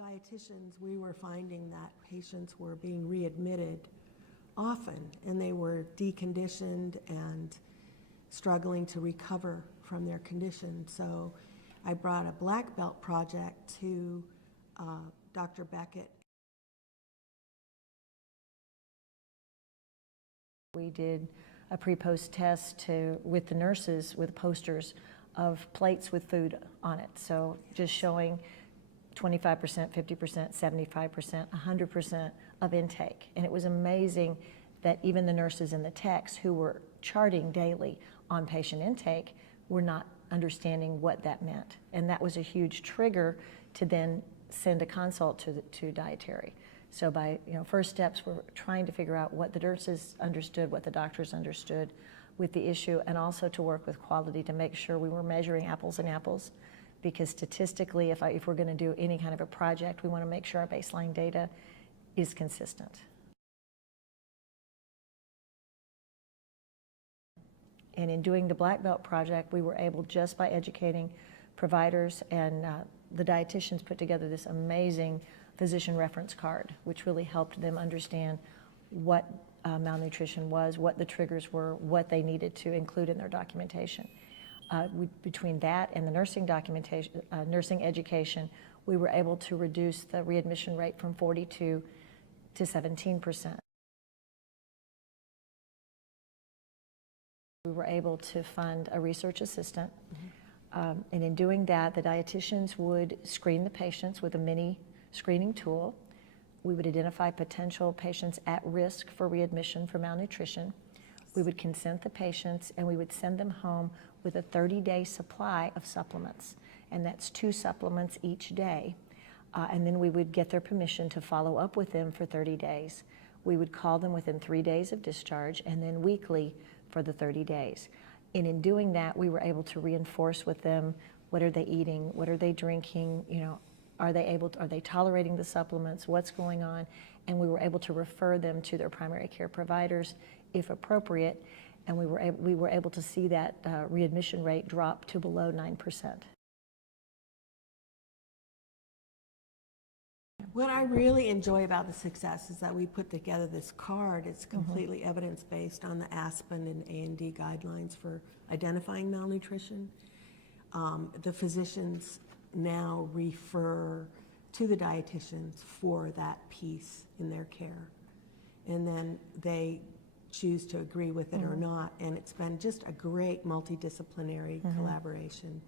dietitians, we were finding that patients were being readmitted often, and they were deconditioned and struggling to recover from their condition. So I brought a black belt project to Dr. Beckett. We did a pre-post test with the nurses with posters of plates with food on it. So just showing 25%, 50%, 75%, 100% of intake. And it was amazing that even the nurses and the techs who were charting daily on patient intake were not understanding what that meant. And that was a huge trigger to then send a consult to dietary. So by first steps, we're trying to figure out what the nurses understood, what the doctors understood with the issue, and also to work with quality to make sure we were measuring apples and apples. Because statistically, if we're going to do any kind of a project, we want to make sure our baseline data is consistent. And in doing the Black Belt project, we were able, just by educating providers and the dietitians, put together this amazing physician reference card, which really helped them understand what malnutrition was, what the triggers were, what they needed to include in their documentation. Between that and the nursing documentation, nursing education, we were able to reduce the readmission rate from 42 to 17%. We were able to fund a research assistant, and in doing that, the dietitians would screen the patients with a mini screening tool. We would identify potential patients at risk for readmission for malnutrition. We would consent the patients, and we would send them home with a 30-day supply of supplements, and that's 2 supplements each day. And then we would get their permission to follow up with them for 30 days. We would call them within 3 days of discharge, and then weekly for the 30 days. And in doing that, we were able to reinforce with them, what are they eating, what are they drinking, are they tolerating the supplements, what's going on, and we were able to refer them to their primary care providers if appropriate, and we were able to see that readmission rate drop to below 9%. What I really enjoy about the success is that we put together this card. It's completely evidence-based on the ASPEN and A&D guidelines for identifying malnutrition. The physicians now refer to the dietitians for that piece in their care. And then they choose to agree with it or not. And it's been just a great multidisciplinary collaboration.